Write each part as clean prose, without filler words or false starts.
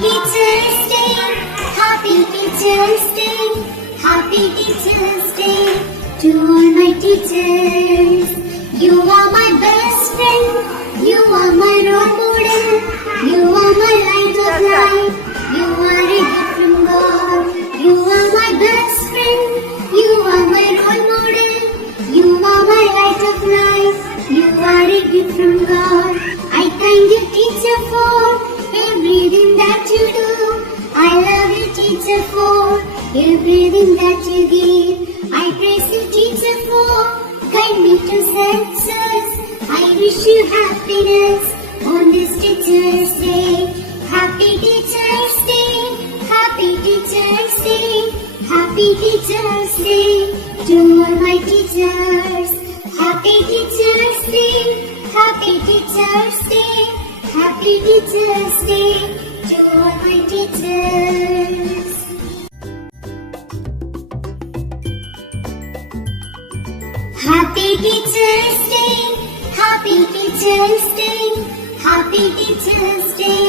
Teacher's Day, Happy Teacher's Day, Happy Teacher's Day to all my teachers. You are my best friend, you are my role model, you are my light of life, you are a gift from God. You are my best friend, you are my role model, you are my light of life, you are a gift from God. I thank you, teacher, for everything that you do. I love you, teacher, for everything that you give. I praise you, teacher, for guide me to success. I wish you happiness on this Teacher's Day. Happy Teacher's Day, Happy Teacher's Day, Happy Teacher's Day to all my teachers. Happy Teacher's Day, Happy Teacher's Day, Happy Teacher's Day to all my teachers. Happy Teacher's Day, Happy Teacher's Day, Happy Teacher's Day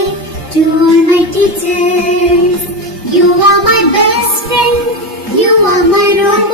to all my teachers. You are my best friend, you are my role